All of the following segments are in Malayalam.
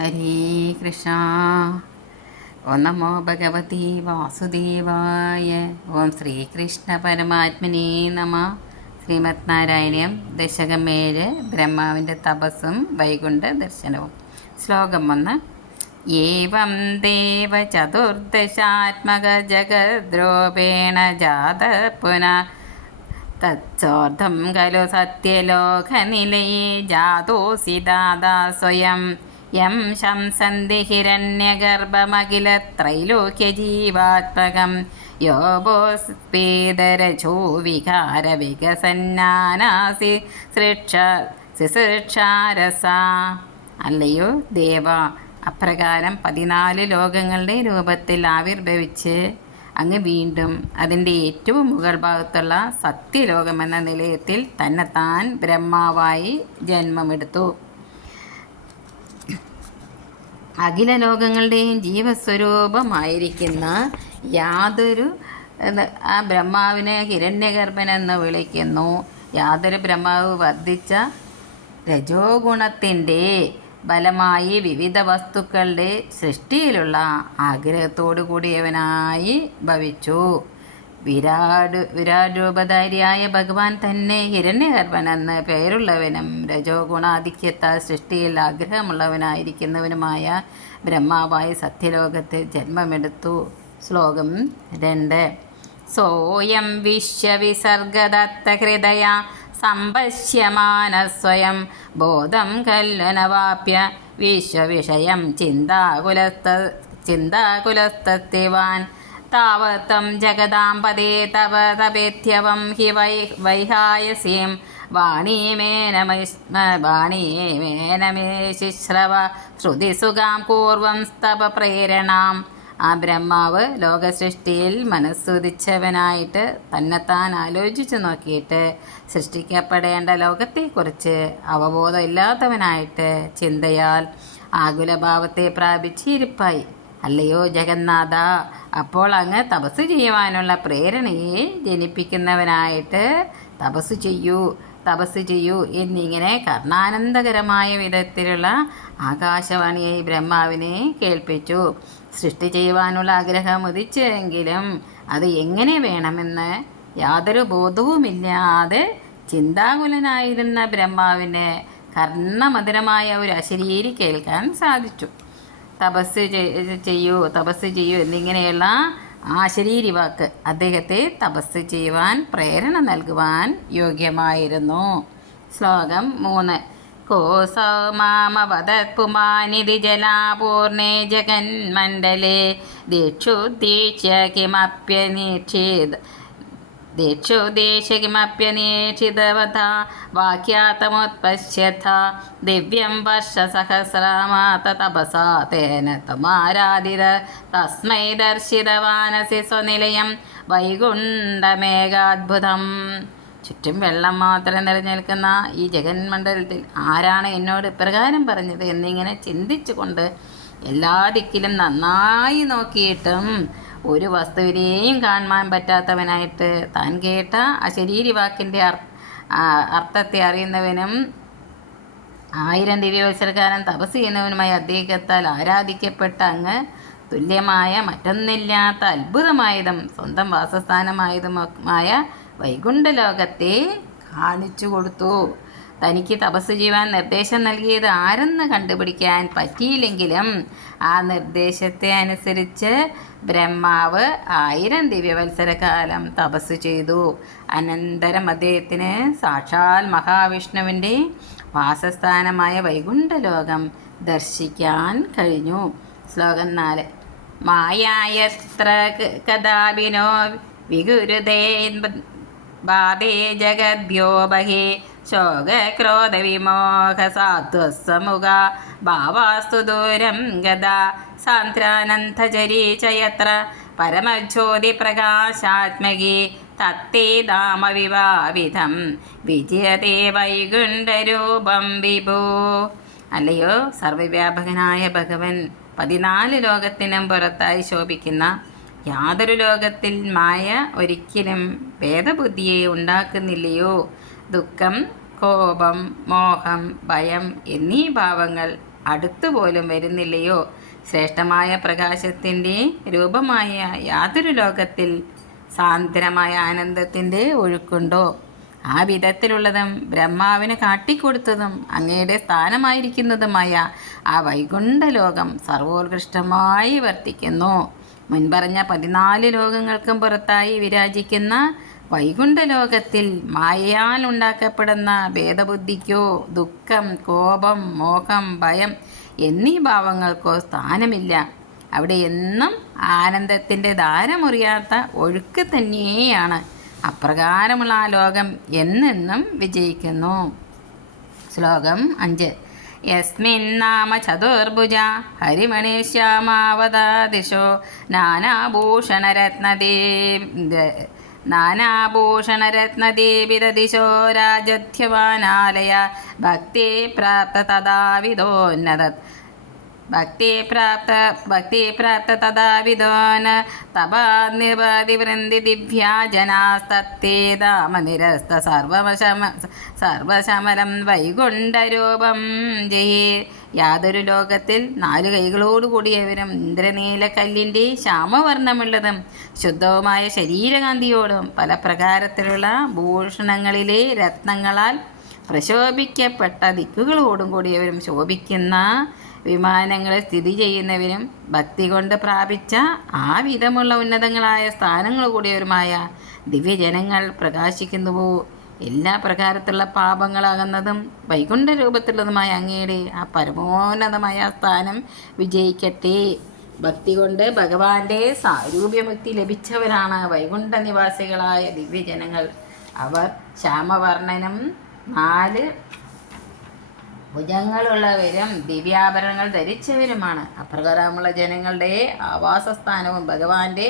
ഹരേ കൃഷ്ണ ഓം നമോ ഭഗവതി വാസുദേവായ ഓം ശ്രീകൃഷ്ണ പരമാത്മനേ നമ ശ്രീമത് നാരായണീയം ദശകം ഏഴ് ബ്രഹ്മാവിന്റെ തപസ്സും വൈകുണ്ഠ ദർശനവും. ശ്ലോകം ഒന്ന്. ഏവം ദേവ ചതുർദശാത്മക ജഗദ്രോപേണ ജാത പുന തോർദ്ധം ഖലു സത്യലോകനിലയേ ജാതോസി ദാദാ സ്വയം. യം ശംസന്ധിഹിരണ്യഗർഭമഖില ത്രൈലോക്യ ജീവാത്മകം യോ വികാര വികസന്നാനാസി സൃക്ഷ ശുശ്രൂക്ഷാരസ അല്ലയോ ദേവ അപ്രകാരം പതിനാല് ലോകങ്ങളുടെ രൂപത്തിൽ ആവിർഭവിച്ച് അങ്ങ് വീണ്ടും അതിന്റെ ഏറ്റവും മുകൾ ഭാഗത്തുള്ള സത്യലോകമെന്ന നിലയത്തിൽ തന്നെത്താൻ ബ്രഹ്മാവായി ജന്മമെടുത്തു. അഖില ലോകങ്ങളുടെയും ജീവസ്വരൂപമായിരിക്കുന്ന യാതൊരു ആ ബ്രഹ്മാവിനെ ഹിരണ്യഗർഭനെന്ന് വിളിക്കുന്നു. യാതൊരു ബ്രഹ്മാവ് വർദ്ധിച്ച രജോഗുണത്തിന്റെ ബലമായി വിവിധ വസ്തുക്കളുടെ സൃഷ്ടിയിലുള്ള ആഗ്രഹത്തോടു കൂടിയവനായി ഭവിച്ചു. വിരാട് വിരാട് രൂപധാരിയായ ഭഗവാൻ തന്നെ ഹിരണ്യഗർഭൻ എന്ന പേരുള്ളവനും രജോ ഗുണാധിക്യത്താൽ സൃഷ്ടിയിൽ ആഗ്രഹമുള്ളവനായിരിക്കുന്നവനുമായ ബ്രഹ്മാവായി സത്യലോകത്തിൽ ജന്മമെടുത്തു. ശ്ലോകം രണ്ട്. സോയം വിശ്വവിസർഗദത്തഹൃദയ സമ്പശ്യമാന സ്വയം ബോധം കല്ലനവാപ്യ വിശ്വവിഷയം ചിന്താകുലസ്ത ചിന്താകുലസ്തത്തിവാൻ താവത്തം ജഗദാംപദേ തവ തപേത്യവം ഹി വൈ വൈഹായസീം ശിശ്രവ വാണീമേനമേശിശ്രവ ശ്രുതിസുഖാം പൂർവം സ്തപ പ്രേരണാം ആ ബ്രഹ്മാവ് ലോകസൃഷ്ടിയിൽ മനസ്സുദിച്ചവനായിട്ട് തന്നെത്താൻ ആലോചിച്ചു നോക്കിയിട്ട് സൃഷ്ടിക്കപ്പെടേണ്ട ലോകത്തെക്കുറിച്ച് അവബോധമില്ലാത്തവനായിട്ട് ചിന്തയാൽ ആകുലഭാവത്തെ പ്രാപിച്ചിരിപ്പായി. അല്ലയോ ജഗന്നാഥ അപ്പോൾ അങ്ങ് തപസ് ചെയ്യുവാനുള്ള പ്രേരണയെ ജനിപ്പിക്കുന്നവനായിട്ട് തപസ് ചെയ്യൂ തപസ് ചെയ്യൂ എന്നിങ്ങനെ കർണാനന്ദകരമായ വിധത്തിലുള്ള ആകാശവാണിയെ ബ്രഹ്മാവിനെ കേൾപ്പിച്ചു. സൃഷ്ടി ചെയ്യുവാനുള്ള ആഗ്രഹം ഉദിച്ചെങ്കിലും അത് എങ്ങനെ വേണമെന്ന് യാതൊരു ബോധവുമില്ലാതെ ചിന്താകുലനായിരുന്ന ബ്രഹ്മാവിന്റെ കർണമധുരമായ ഒരു അശരീരി കേൾക്കാൻ സാധിച്ചു. തപസ് ചെയ്യൂ തപസ് ചെയ്യൂ എന്നിങ്ങനെയുള്ള ആ ശരീരി വാക്ക് അദ്ദേഹത്തെ തപസ് ചെയ്യുവാൻ പ്രേരണ നൽകുവാൻ യോഗ്യമായിരുന്നു. ശ്ലോകം മൂന്ന്. കോസമാമവദത് പുമാനിധി ജലാപൂർണേ ജഗന്മണ്ഡലേ ദീക്ഷുദ്ദീക്ഷ്യ കിമപ്യനീക്ഷിത്. ദിക്ഷുദ്ദേശിമപ്യനീക്ഷിതവത വാക്യാതമുത്പശ്യഥ ദിവ്യം വർഷസഹസ്രമാത തപസാ തേന തമാരാധിത തസ്മൈ ദർശിതവാനസി സ്വനിലയം വൈകുണ്ഠമേകാത്ഭുതം ചുറ്റും വെള്ളം മാത്രം നിറഞ്ഞു ഈ ജഗന്മണ്ഡലത്തിൽ ആരാണ് എന്നോട് ഇപ്രകാരം പറഞ്ഞത് എന്നിങ്ങനെ ചിന്തിച്ചുകൊണ്ട് എല്ലാ ദിക്കിലും നന്നായി നോക്കിയിട്ടും ഒരു വസ്തുവിനെയും കാണാൻ പറ്റാത്തവനായിട്ട് താൻ കേട്ട ആ ശരീരി വാക്കിന്റെ അർത്ഥത്തെ അറിയുന്നവനും ആയിരം ദിവ്യവത്സരക്കാലം തപസ് ചെയ്യുന്നവനുമായി അദ്ദേഹത്താൽ ആരാധിക്കപ്പെട്ട അങ്ങ് തുല്യമായ മറ്റൊന്നില്ലാത്ത അത്ഭുതമായതും സ്വന്തം വാസസ്ഥാനമായതുമായ വൈകുണ്ഠലോകത്തെ കാണിച്ചു കൊടുത്തു. തനിക്ക് തപസ് ചെയ്യുവാൻ നിർദ്ദേശം നൽകിയത് ആരെന്ന് കണ്ടുപിടിക്കാൻ പറ്റിയില്ലെങ്കിലും ആ നിർദ്ദേശത്തെ അനുസരിച്ച് ബ്രഹ്മാവ് ആയിരം ദിവ്യവത്സരകാലം തപസ് ചെയ്തു. അനന്തരം അദ്ദേഹത്തിന് സാക്ഷാൽ മഹാവിഷ്ണുവിന്റെ വാസസ്ഥാനമായ വൈകുണ്ഠലോകം ദർശിക്കാൻ കഴിഞ്ഞു. ശ്ലോകം നാല്. മായായത്ര കഥാപിനോ വിഗുരുതേ ബാധേ ജഗദ്യോ ബഹേ ശോകക്രോധവിമോഹസാത്വസമുഖ ഭാവാസ്തു ദൂരം ഗത സാന്ദ്രാനന്ദചരീ ചയത്ര പരമജ്യോതി പ്രകാശാത്മകി തത്തേ ദാമവിവാവിധം വിജയതേ വൈകുണ്ഠരൂപം വിഭൂ. അല്ലയോ? സർവവ്യാപകനായ ഭഗവൻ പതിനാല് ലോകത്തിനും പുറത്തായി ശോഭിക്കുന്ന യാതൊരു ലോകത്തിൽ മായ ഒരിക്കലും ഭേദബുദ്ധിയെ ഉണ്ടാക്കുന്നില്ലയോ? ദുഃഖം കോപം മോഹം ഭയം എന്നീ ഭാവങ്ങൾ അടുത്തുപോലും വരുന്നില്ലയോ? ശ്രേഷ്ഠമായ പ്രകാശത്തിന്റെ രൂപമായ യാതൊരു ലോകത്തിൽ സാന്ദ്രമായ ആനന്ദത്തിന്റെ ഒഴുക്കുണ്ടോ? ആ വിധത്തിലുള്ളതും ബ്രഹ്മാവിന് കാട്ടിക്കൊടുത്തതും അങ്ങയുടെ സ്ഥാനമായിരിക്കുന്നതുമായ ആ വൈകുണ്ഠ ലോകം സർവോത്കൃഷ്ടമായി വർത്തിക്കുന്നു. മുൻപറഞ്ഞ പതിനാല് ലോകങ്ങൾക്കും പുറത്തായി വിരാജിക്കുന്ന വൈകുണ്ഠ ലോകത്തിൽ മായയാൽ ഉണ്ടാക്കപ്പെടുന്ന ഭേദബുദ്ധിക്കോ ദുഃഖം കോപം മോഹം ഭയം എന്നീ ഭാവങ്ങൾക്കോ സ്ഥാനമില്ല. അവിടെ എന്നും ആനന്ദത്തിന്റെ ധാരമുറിയാത്ത ഒഴുക്ക് തന്നെയാണ് അപ്രകാരമുള്ള ആ ലോകം എന്നെന്നും വിജയിക്കുന്നു. ശ്ലോകം അഞ്ച്. യസ്മിൻ നാമ ചതുർഭുജ ഹരിമണിശ്യാമാവതാദിശോ നാനാഭൂഷണരത്നദേ. നാനാഭൂഷണരത്നദീപിതദിശോ രാജധ്യവാനാലയ ഭക്തി പ്രാപ്ത തഥാവിധോന്നത ഭക്തി പ്രാപ്ത ഭക്തി പ്രാപ്ത തഥാവിധോന തപാനിപതിവൃന്ദി ദിവ്യാ ജനാസ്തത്തേ ദാമനിരസ്ത സർവശമ സർവശമലം വൈകുണ്ഠരൂപം ജയേ. യാതൊരു ലോകത്തിൽ നാല് കൈകളോട് കൂടിയവരും ഇന്ദ്രനീലക്കല്ലിന്റെ ശ്യാമവർണമുള്ളതും ശുദ്ധവുമായ ശരീരകാന്തിയോടും പല പ്രകാരത്തിലുള്ള ഭൂഷണങ്ങളിലെ രത്നങ്ങളാൽ പ്രശോഭിക്കപ്പെട്ട ദിക്കുകളോടും കൂടിയവരും ശോഭിക്കുന്ന വിമാനങ്ങളിൽ സ്ഥിതി ചെയ്യുന്നവരും ഭക്തി കൊണ്ട് പ്രാപിച്ച ആ വിധമുള്ള ഉന്നതങ്ങളായ സ്ഥാനങ്ങൾ കൂടിയവരുമായ ദിവ്യജനങ്ങൾ പ്രകാശിക്കുന്നുവോ എല്ലാ പ്രകാരത്തിലുള്ള പാപങ്ങളാകുന്നതും വൈകുണ്ഠ രൂപത്തിലുള്ളതുമായ അങ്ങയുടെ ആ പരമോന്നതമായ സ്ഥാനം വിജയിക്കട്ടെ. ഭക്തി കൊണ്ട് ഭഗവാന്റെ സാരൂപ്യമുക്തി ലഭിച്ചവരാണ് വൈകുണ്ഠ നിവാസികളായ ദിവ്യജനങ്ങൾ. അവർ ശ്യാമവർണനും നാല് ഭുജങ്ങളുള്ളവരും ദിവ്യാഭരണങ്ങൾ ധരിച്ചവരുമാണ്. അപ്രകാരമുള്ള ജനങ്ങളുടെ ആവാസസ്ഥാനവും ഭഗവാന്റെ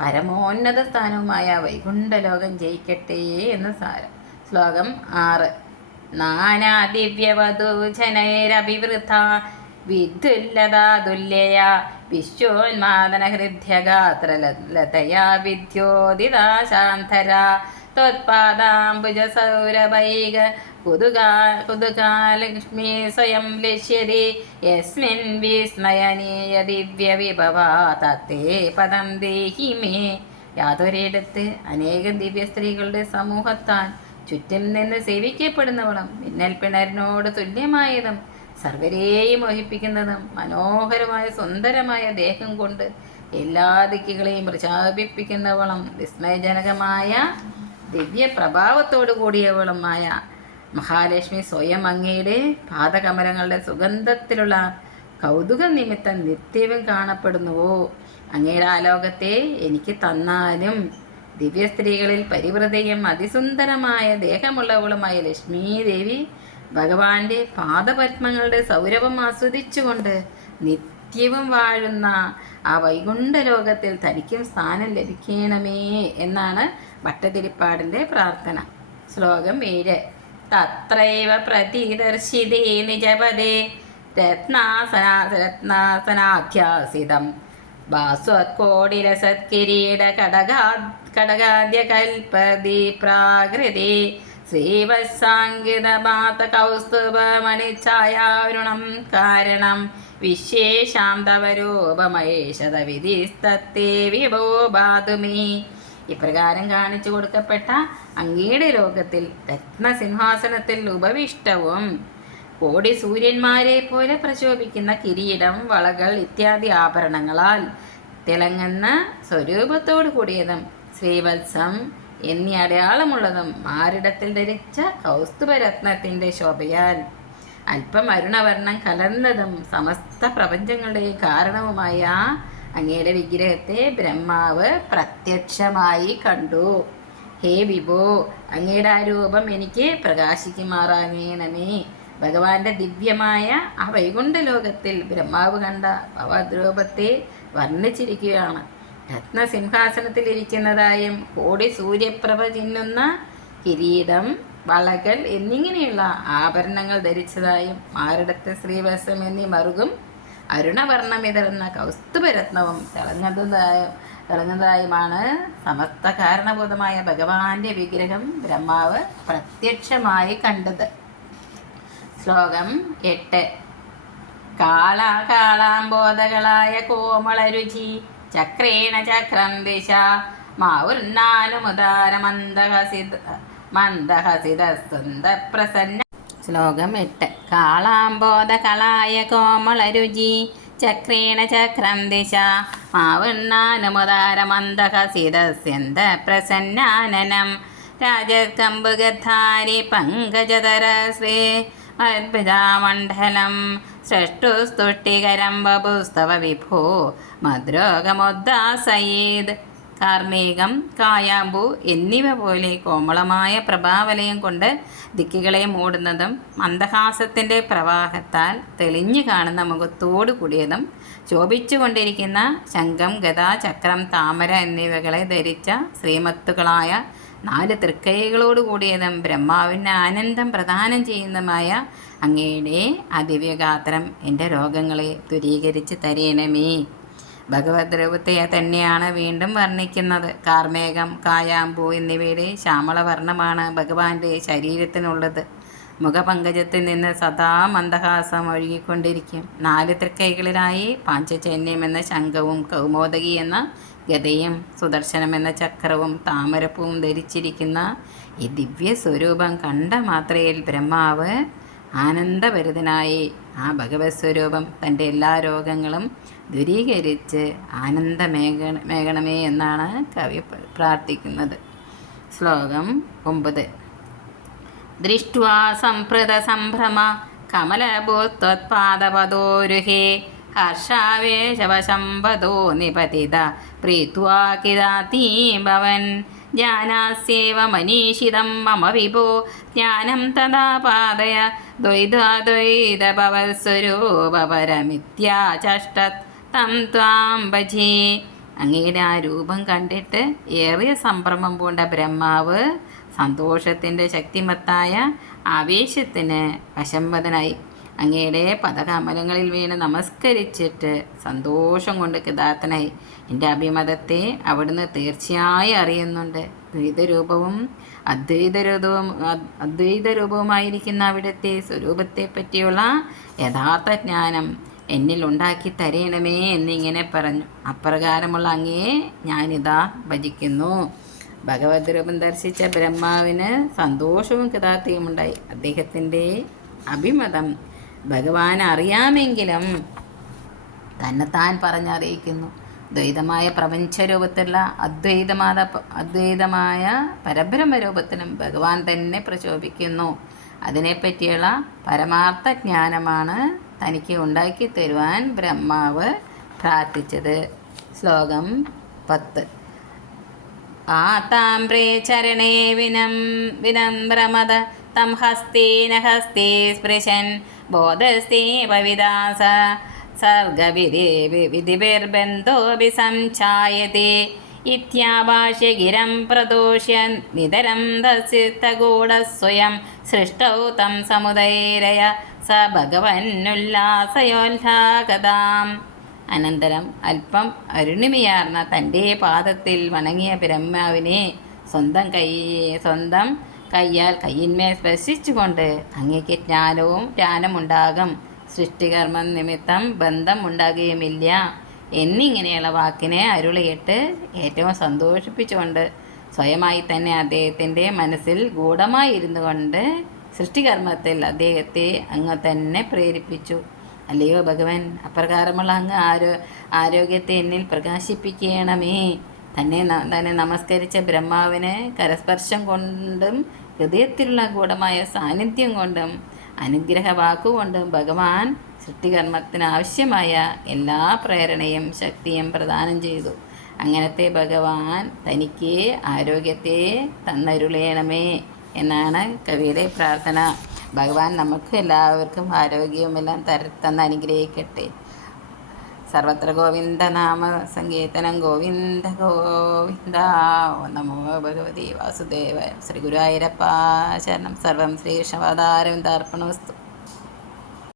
പരമോന്നത സ്ഥാനവുമായ വൈകുണ്ഠലോകം ജയിക്കട്ടെ എന്ന് സാരം. ശ്ലോകം ആറ്. നാനാ ദിവ്യവധു ജനൈരഭിവൃദ്ധ വിദ്യുല്ലതാ വിശ്വോന്മാദന ഹൃദ്യഗാത്രലതയാ വിദ്യോദിതാ ശാന്തരാ സൗരഭൈക കുതുകാ കുതുകാലക്ഷ്മി സ്വയം ലക്ഷ്യതി യസ്മിൻ വിസ്മയനീയ ദിവ്യ വിഭവാ തത്തേ പദം ദേഹി മേ. യാതൊരിടത്ത് അനേകം ദിവ്യ സ്ത്രീകളുടെ സമൂഹത്താൽ ചുറ്റും നിന്ന് സേവിക്കപ്പെടുന്നവളും മിന്നൽ പിണരനോട് തുല്യമായതും സർവരെയും മോഹിപ്പിക്കുന്നതും മനോഹരമായ സുന്ദരമായ ദേഹം കൊണ്ട് എല്ലാ ദിക്കുകളെയും പ്രചാപിപ്പിക്കുന്നവളും വിസ്മയജനകമായ ദിവ്യ പ്രഭാവത്തോടു കൂടിയവളുമായ മഹാലക്ഷ്മി സ്വയം അങ്ങയുടെ പാദകമലങ്ങളുടെ സുഗന്ധത്തിലുള്ള കൗതുക നിമിത്തം നിത്യവും കാണപ്പെടുന്നുവോ? അങ്ങയുടെ ആലോകത്തെ എനിക്ക് തന്നാലും ദിവ്യ സ്ത്രീകളിൽ പരിവൃതയും അതിസുന്ദരമായ ദേഹമുള്ളവളുമായ ലക്ഷ്മീ ദേവി ഭഗവാന്റെ പാദപത്മങ്ങളുടെ സൗരഭം ആസ്വദിച്ചുകൊണ്ട് നിത്യവും വാഴുന്ന ആ വൈകുണ്ഠ ലോകത്തിൽ തനിക്കും സ്ഥാനം ലഭിക്കണമേ എന്നാണ് ഭട്ടതിരിപ്പാടിന്റെ പ്രാർത്ഥന. ശ്ലോകം ഏഴ്. തത്രൈവ പ്രതിദർശിതേ നിജപദേ രത്നാസന രത്നാസനാധ്യാസിതം. ബാസ്വത്കോടിരസത്കിരീട കടകാ കടകാദ്യ കൽപ്പതി പ്രാകൃതി ശ്രീവത്സാങ്കിതമാത കൗസ്തുഭമണിഛായാവരുണം കാരണം വിശേഷാം വിധിസ്തത്തേ വിഭോ ബാതുമേ ഇപ്രകാരം കാണിച്ചു കൊടുക്കപ്പെട്ട അങ്ങയുടെ ലോകത്തിൽ രത്നസിംഹാസനത്തിൽ ഉപവിഷ്ടവും കോടി സൂര്യന്മാരെ പോലെ പ്രശോഭിക്കുന്ന കിരീടം വളകൾ ഇത്യാദി ആഭരണങ്ങളാൽ തിളങ്ങുന്ന സ്വരൂപത്തോടു കൂടിയതും ശ്രീവത്സം എന്നീ അടയാളമുള്ളതും മാറിടത്തിൽ ധരിച്ച കൗസ്തുഭരത്നത്തിന്റെ ശോഭയാൽ അല്പം അരുണവർണം കലർന്നതും സമസ്ത പ്രപഞ്ചങ്ങളുടെയും കാരണവുമായ അങ്ങയുടെ വിഗ്രഹത്തെ ബ്രഹ്മാവ് പ്രത്യക്ഷമായി കണ്ടു. ഹേ വിഭോ അങ്ങയുടെ ആ രൂപം എനിക്ക് പ്രകാശിക്കുമാറാകണമേ. ഭഗവാന്റെ ദിവ്യമായ ആ വൈകുണ്ഠ ലോകത്തിൽ ബ്രഹ്മാവ് കണ്ട ഭവദ്രൂപത്തെ വർണിച്ചിരിക്കുകയാണ്. രത്നസിംഹാസനത്തിൽ ഇരിക്കുന്നതായും കോടി സൂര്യപ്രഭ ചിന്നുന്ന കിരീടം വളകൾ എന്നിങ്ങനെയുള്ള ആഭരണങ്ങൾ ധരിച്ചതായും മാറിടത്തെ ശ്രീവസം എന്നീ മറുകും അരുണവർണമിതറുന്ന കൗസ്തുഭരത്നവും തിളങ്ങുന്നതായും തിളങ്ങുന്നതായുമാണ് സമസ്ത കാരണഭൂതമായ ഭഗവാന്റെ വിഗ്രഹം ബ്രഹ്മാവ് പ്രത്യക്ഷമായി കണ്ടത്. ശ്ലോകം എട്ട്. കാള കാളാംബോധകളായ കോമളരുചി ചക്രേണ ചക്രം ദിശ മാവുർനാനുമുദാര മന്ദഹസിത മന്ദഹസിത പ്രസന്ന. ശ്ലോകം എട്ട്. കാളാംബോധകളായ കോമളരുചി ചക്രേണ ചക്രം ദിശ മാവുണ്ണാനുമുദാര മന്ദഹസിതസ്യന്ത പ്രസന്നാനനം. രാജകമ്പുഗധാരി പങ്കജതരശ്രീ അദ്ഭുതാമണ്ഡലം സൃഷ്ടുസ്തുഷ്ടികരം ബഭുസ്തവ വിഭോ മദ്രോഗമോദ്ദാസയേത്. കാർമേകം കായാമ്പു എന്നിവ പോലെ കോമളമായ പ്രഭാവലയം കൊണ്ട് ദിക്കുകളെ മൂടുന്നതും മന്ദഹാസത്തിന്റെ പ്രവാഹത്താൽ തെളിഞ്ഞു കാണുന്ന മുഖത്തോടു കൂടിയതും ശോഭിച്ചുകൊണ്ടിരിക്കുന്ന ശംഖം ഗദ ചക്രം താമര എന്നിവകളെ ധരിച്ച ശ്രീമത്തുകളായ നാല് തൃക്കൈകളോട് കൂടിയതും ബ്രഹ്മാവിന് ആനന്ദം പ്രദാനം ചെയ്യുന്നതുമായ അങ്ങയുടെ അതിവ്യഗാത്രം എന്റെ രോഗങ്ങളെ ദുരീകരിച്ച് തരയണമേ ഭഗവത് രൂപത്തെ തന്നെയാണ് വീണ്ടും വർണിക്കുന്നത്. കാർമേഘം കായാമ്പൂ എന്നിവയുടെ ശ്യാമളവർണമാണ് ഭഗവാന്റെ ശരീരത്തിനുള്ളത്. മുഖപങ്കജത്തിൽ നിന്ന് സദാ മന്ദഹാസം ഒഴുകിക്കൊണ്ടിരിക്കും. നാല് തൃക്കൈകളിലായി പാഞ്ചചൈന്യം എന്ന ശംഖവും കൗമോദകി എന്ന ഗതയും സുദർശനം എന്ന ചക്രവും താമരപ്പൂവും ധരിച്ചിരിക്കുന്ന ഈ ദിവ്യ സ്വരൂപം കണ്ട മാത്രയിൽ ബ്രഹ്മാവ് ആനന്ദഭരിതനായി ആ ഭഗവത് സ്വരൂപം തന്റെ എല്ലാ രോഗങ്ങളും ദൂരീകരിച്ച് ആനന്ദമേക മേഘണമേ എന്നാണ് കവി പ്രാർത്ഥിക്കുന്നത്. ശ്ലോകം ഒമ്പത്. ദൃഷ്ട്വാ സംപ്രത സംഭ്രമ കമലഭൂത്വത്പാദപദോരുഹേ ഹർഷാവേശവശംവദോ നിപതിത പ്രീത്വാ കിരാതീം ഭവൻ ജ്ഞാനാസ്യേവ മനീഷിതം മമ വിഭോ ജ്ഞാനം തഥാ പാതയ ദ്വൈതാദ്വൈതഭവസ്വരൂപരമിത്യാചഷ്ട തം ത്വാം ഭജേ അങ്ങയുടെ ആ രൂപം കണ്ടിട്ട് ഏറിയ സംഭ്രമം പൂണ്ട ബ്രഹ്മാവ് സന്തോഷത്തിന്റെ ശക്തിമത്തായ ആവേശത്തിന് വശംവദനായി അങ്ങയുടെ പദകമലങ്ങളിൽ വീണ് നമസ്കരിച്ചിട്ട് സന്തോഷം കൊണ്ട് കൃതാർത്ഥനായി. എന്റെ അഭിമതത്തെ അവിടുന്ന് തീർച്ചയായും അറിയുന്നുണ്ട്. ദ്വൈതരൂപവും അദ്വൈതരൂപവും അദ്വൈതരൂപവുമായിരിക്കുന്ന അവിടുത്തെ സ്വരൂപത്തെ പറ്റിയുള്ള യഥാർത്ഥ ജ്ഞാനം എന്നിൽ ഉണ്ടാക്കി തരയണമേ എന്നിങ്ങനെ പറഞ്ഞു. അപ്രകാരമുള്ള അങ്ങയെ ഞാനിതാ ഭജിക്കുന്നു. ഭഗവത് രൂപം ദർശിച്ച ബ്രഹ്മാവിന് സന്തോഷവും കിതാർത്ഥയും ഉണ്ടായി അദ്ദേഹത്തിന്റെ അഭിമതം ഭഗവാൻ അറിയാമെങ്കിലും തന്നെ താൻ പറഞ്ഞറിയിക്കുന്നു. ദ്വൈതമായ പ്രപഞ്ചരൂപത്തിലുള്ള അദ്വൈതമാത അദ്വൈതമായ പരബ്രഹ്മരൂപത്തിനും ഭഗവാൻ തന്നെ പ്രശോഭിക്കുന്നു അതിനെപ്പറ്റിയുള്ള പരമാർത്ഥ ജ്ഞാനമാണ് തനിക്ക് ഉണ്ടാക്കി തരുവാൻ ബ്രഹ്മാവ് പ്രാർത്ഥിച്ചത്. ശ്ലോകം പത്ത്. ആ താമ്രേ ചരണേ വിനം വിനമ്രമത തം ഹസ്തേന ഹസ്തേ സ്പൃശൻ. ബോധസ്തേ പവിദാസ സർഗവിധി വിധിഭിർബന്ധോऽपि സംഛായത്തെ ഇത്യാഭാഷ്യ ഗിരം പ്രദോഷ്യ നിതരം ദസിത്തഗൂഢസ്വയം സൃഷ്ടൗ തം സമുദൈരയ സ ഭഗവന്നുല്ലാസയോല്ലാഗതാം അനന്തരം അല്പം അരുണിമയാർന്ന തന്റെ പാദത്തിൽ വണങ്ങിയ ബ്രഹ്മാവിനെ സ്വന്തം കൈ സ്വന്തം കയ്യാൽ കയ്യിന്മേൽ സ്പർശിച്ചുകൊണ്ട് അങ്ങേക്ക് ജ്ഞാനവും ജ്ഞാനമുണ്ടാകും. സൃഷ്ടികർമ്മ നിമിത്തം ബന്ധം ഉണ്ടാകുകയുമില്ല എന്നിങ്ങനെയുള്ള വാക്കിനെ അരുളിയിട്ട് ഏറ്റവും സന്തോഷിപ്പിച്ചുകൊണ്ട് സ്വയമായി തന്നെ അദ്ദേഹത്തിന്റെ മനസ്സിൽ ഗൂഢമായി ഇരുന്നു കൊണ്ട് സൃഷ്ടികർമ്മത്തിൽ അദ്ദേഹത്തെ അങ്ങ് തന്നെ പ്രേരിപ്പിച്ചു. അല്ലയോ ഭഗവൻ അപ്രകാരമുള്ള അങ്ങ് ആരോ ആരോഗ്യത്തെ എന്നിൽ പ്രകാശിപ്പിക്കണമേ. തന്നെ തന്നെ നമസ്കരിച്ച ബ്രഹ്മാവിന് കരസ്പർശം കൊണ്ടും ഹൃദയത്തിലുള്ള ഗൂഢമായ സാന്നിധ്യം കൊണ്ടും അനുഗ്രഹ വാക്കുകൊണ്ടും ഭഗവാൻ സൃഷ്ടികർമ്മത്തിന് ആവശ്യമായ എല്ലാ പ്രേരണയും ശക്തിയും പ്രദാനം ചെയ്തു. അങ്ങനത്തെ ഭഗവാൻ തനിക്ക് ആരോഗ്യത്തെ തന്നരുളേണമേ എന്നാണ് കവിയുടെ പ്രാർത്ഥന. ഭഗവാൻ നമുക്ക് എല്ലാവർക്കും ആരോഗ്യവും എല്ലാം തര തന്ന് അനുഗ്രഹിക്കട്ടെ. സർവത്ര ഗോവിന്ദ നാമ സങ്കീർത്തനം ഗോവിന്ദ ഗോവിന്ദ ഓ നമോ ഭഗവതി വാസുദേവ ശ്രീ ഗുരുവായൂരപ്പ ശരണം. സർവം ശ്രീ കൃഷ്ണപാദാരവിന്ദാർപ്പണവസ്തു